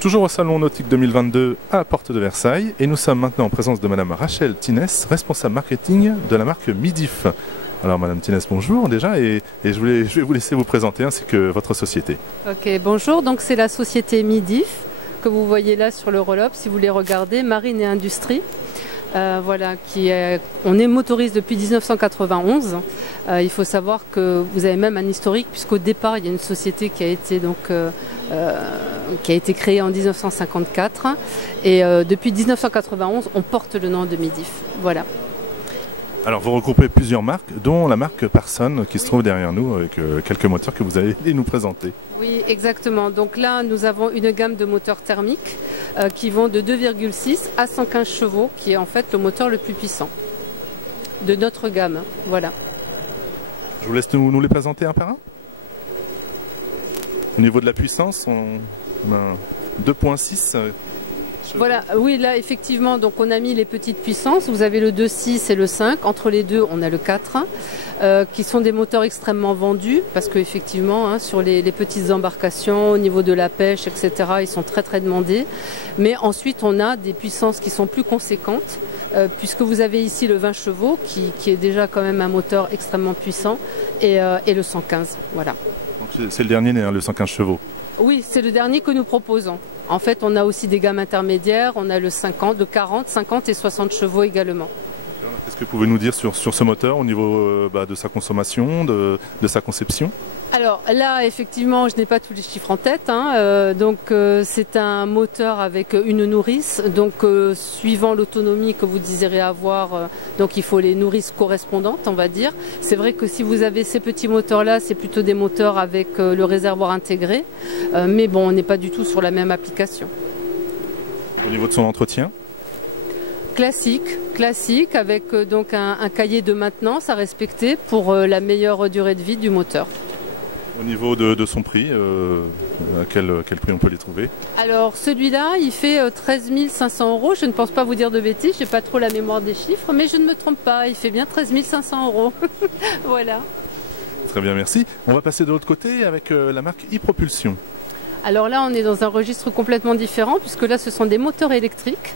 Toujours au Salon Nautique 2022 à Porte de Versailles et nous sommes maintenant en présence de Madame Rachel Tinès, responsable marketing de la marque Midif. Alors Madame Tinès, bonjour déjà et je vais vous laisser vous présenter ainsi que votre société. Ok, bonjour, donc c'est la société Midif que vous voyez là sur le roll-up si vous voulez regarder, Marine et Industrie. Voilà, on est motoriste depuis 1991. Il faut savoir que vous avez même un historique puisqu'au départ il y a une société qui a été créée en 1954 et depuis 1991 on porte le nom de Midif. Voilà. Alors vous regroupez plusieurs marques, dont la marque Parson qui se trouve derrière nous avec quelques moteurs que vous allez nous présenter. Oui, exactement. Donc là, nous avons une gamme de moteurs thermiques qui vont de 2,6 à 115 chevaux, qui est en fait le moteur le plus puissant de notre gamme. Voilà. Je vous laisse nous les présenter un par un. Au niveau de la puissance, on a 2,6. Voilà, oui, là effectivement, donc on a mis les petites puissances. Vous avez le 2,6 et le 5. Entre les deux, on a le 4, qui sont des moteurs extrêmement vendus parce qu'effectivement, sur les petites embarcations, au niveau de la pêche, etc., ils sont très très demandés. Mais ensuite, on a des puissances qui sont plus conséquentes, puisque vous avez ici le 20 chevaux, qui est déjà quand même un moteur extrêmement puissant, et le 115. Voilà. Donc c'est le dernier né, le 115 chevaux. Oui, c'est le dernier que nous proposons. En fait, on a aussi des gammes intermédiaires, on a le 50, de 40, 50 et 60 chevaux également. Qu'est-ce que vous pouvez nous dire sur ce moteur au niveau de sa consommation, de sa conception ? Alors là, effectivement, je n'ai pas tous les chiffres en tête. C'est un moteur avec une nourrice. Donc, suivant l'autonomie que vous désirez avoir, donc il faut les nourrices correspondantes, on va dire. C'est vrai que si vous avez ces petits moteurs-là, c'est plutôt des moteurs avec le réservoir intégré. Mais bon, on n'est pas du tout sur la même application. Au niveau de son entretien ? Classique, avec donc un cahier de maintenance à respecter pour la meilleure durée de vie du moteur. Au niveau de son prix, à quel prix on peut les trouver? Alors celui-là, il fait 13 500 €. Je ne pense pas vous dire de bêtises, je n'ai pas trop la mémoire des chiffres, mais je ne me trompe pas, il fait bien 13 500 €. Voilà. Très bien, merci. On va passer de l'autre côté avec la marque e-Propulsion. Alors là, on est dans un registre complètement différent, puisque là, ce sont des moteurs électriques.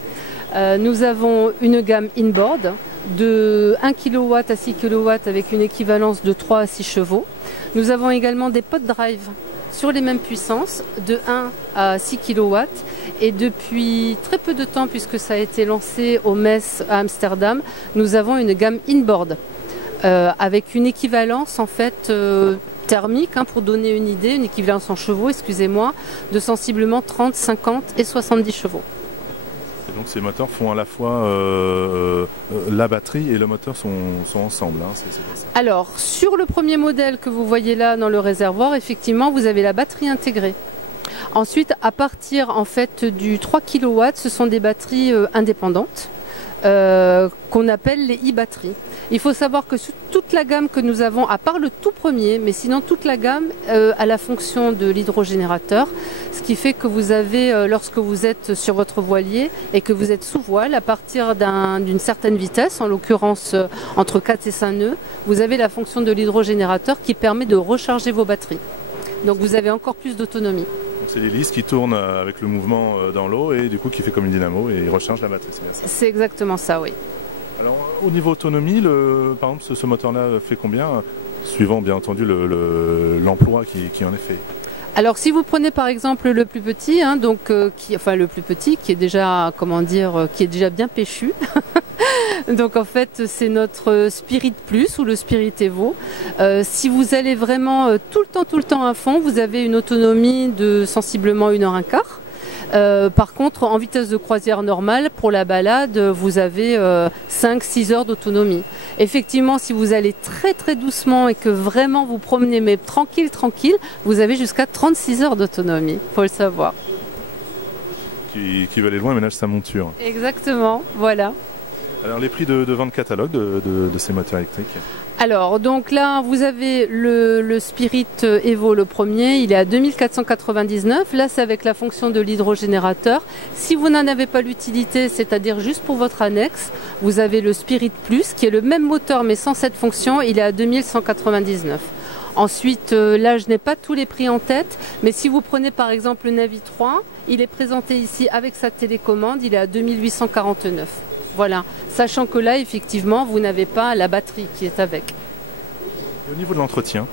Nous avons une gamme inboard de 1 kW à 6 kW avec une équivalence de 3 à 6 chevaux. Nous avons également des pod drive sur les mêmes puissances de 1 à 6 kW et depuis très peu de temps, puisque ça a été lancé au MES à Amsterdam, nous avons une gamme inboard avec une équivalence en fait thermique, pour donner une idée, une équivalence en chevaux, excusez-moi, de sensiblement 30, 50 et 70 chevaux. Donc ces moteurs font à la fois la batterie et le moteur sont ensemble. C'est ça. Alors sur le premier modèle que vous voyez là dans le réservoir, effectivement vous avez la batterie intégrée. Ensuite à partir en fait du 3 kW, ce sont des batteries indépendantes qu'on appelle les e-batteries. Il faut savoir que sur toute la gamme que nous avons, à part le tout premier, mais sinon toute la gamme a la fonction de l'hydrogénérateur, ce qui fait que vous avez, lorsque vous êtes sur votre voilier et que vous êtes sous voile, à partir d'une certaine vitesse, en l'occurrence entre 4 et 5 nœuds, vous avez la fonction de l'hydrogénérateur qui permet de recharger vos batteries. Donc vous avez encore plus d'autonomie. C'est l'hélice qui tourne avec le mouvement dans l'eau et du coup qui fait comme une dynamo et il recharge la batterie, c'est bien ça? C'est exactement ça, oui. Alors au niveau autonomie, par exemple ce moteur-là fait combien, suivant bien entendu l'emploi qui en est fait? Alors si vous prenez par exemple le plus petit, le plus petit qui est déjà, qui est déjà bien péchu. Donc en fait c'est notre Spirit Plus ou le Spirit Evo. Si vous allez vraiment tout le temps à fond, vous avez une autonomie de sensiblement 1h15. Par contre, en vitesse de croisière normale, pour la balade, vous avez 5-6 heures d'autonomie. Effectivement, si vous allez très très doucement et que vraiment vous promenez, mais tranquille, vous avez jusqu'à 36 heures d'autonomie, il faut le savoir. Qui veut aller loin ménage sa monture. Exactement, voilà. Alors les prix de vente catalogue de ces moteurs électriques? Alors donc là vous avez le Spirit Evo, le premier, il est à 2499. Là c'est avec la fonction de l'hydrogénérateur. Si vous n'en avez pas l'utilité, c'est-à-dire juste pour votre annexe, vous avez le Spirit Plus qui est le même moteur mais sans cette fonction, il est à 2199. Ensuite, là, je n'ai pas tous les prix en tête, mais si vous prenez par exemple le Navi 3, il est présenté ici avec sa télécommande, il est à 2849. Voilà, sachant que là, effectivement, vous n'avez pas la batterie qui est avec. Et au niveau de l'entretien?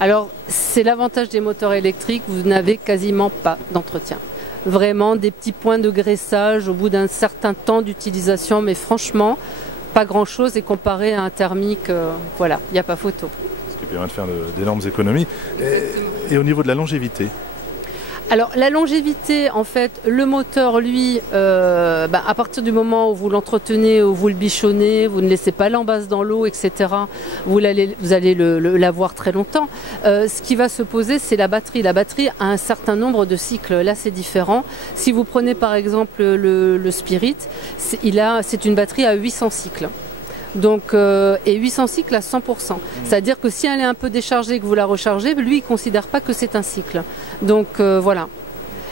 Alors, c'est l'avantage des moteurs électriques, vous n'avez quasiment pas d'entretien. Vraiment des petits points de graissage au bout d'un certain temps d'utilisation, mais franchement, pas grand-chose et comparé à un thermique, voilà, il n'y a pas photo. Ce qui permet de faire d'énormes économies. Et au niveau de la longévité? Alors la longévité, en fait, le moteur, lui, à partir du moment où vous l'entretenez, où vous le bichonnez, vous ne laissez pas l'embase dans l'eau, etc., vous allez l'avoir très longtemps. Ce qui va se poser, c'est la batterie. La batterie a un certain nombre de cycles. Là, c'est différent. Si vous prenez par exemple le Spirit, c'est une batterie à 800 cycles. Donc, et 800 cycles à 100%. C'est-à-dire que si elle est un peu déchargée et que vous la rechargez, lui, il ne considère pas que c'est un cycle. Donc, voilà.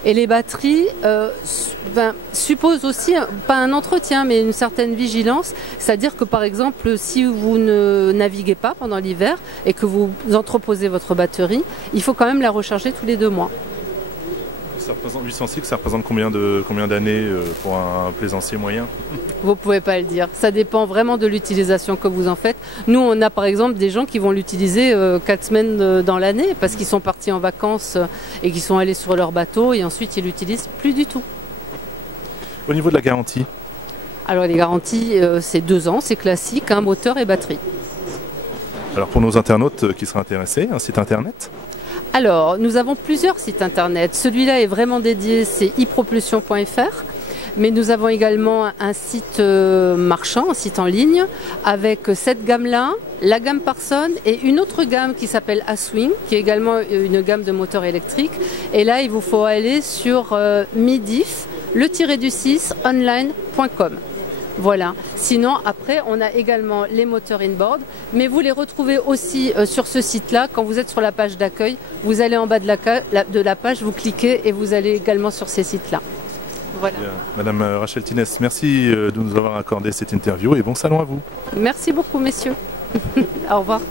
Et les batteries supposent aussi, pas un entretien, mais une certaine vigilance. C'est-à-dire que, par exemple, si vous ne naviguez pas pendant l'hiver et que vous entreposez votre batterie, il faut quand même la recharger tous les 2 mois. Ça représente 800 cycles, ça représente combien d'années pour un plaisancier moyen? Vous ne pouvez pas le dire. Ça dépend vraiment de l'utilisation que vous en faites. Nous, on a par exemple des gens qui vont l'utiliser 4 semaines dans l'année parce qu'ils sont partis en vacances et qu'ils sont allés sur leur bateau et ensuite ils l'utilisent plus du tout. Au niveau de la garantie? Alors les garanties, c'est 2 ans, c'est classique, hein, moteur et batterie. Alors pour nos internautes qui seraient intéressés, un site internet? Alors, nous avons plusieurs sites internet. Celui-là est vraiment dédié, c'est ipropulsion.fr. Mais nous avons également un site marchand, un site en ligne, avec cette gamme-là, la gamme Parson et une autre gamme qui s'appelle Aswing, qui est également une gamme de moteurs électriques. Et là, il vous faut aller sur midif, le-du-6 online.com. Voilà. Sinon, après, on a également les moteurs inboard, mais vous les retrouvez aussi sur ce site-là. Quand vous êtes sur la page d'accueil, vous allez en bas de la page, vous cliquez et vous allez également sur ces sites-là. Voilà. Bien. Madame Rachel Tinès, merci de nous avoir accordé cette interview et bon salon à vous. Merci beaucoup, messieurs. Au revoir.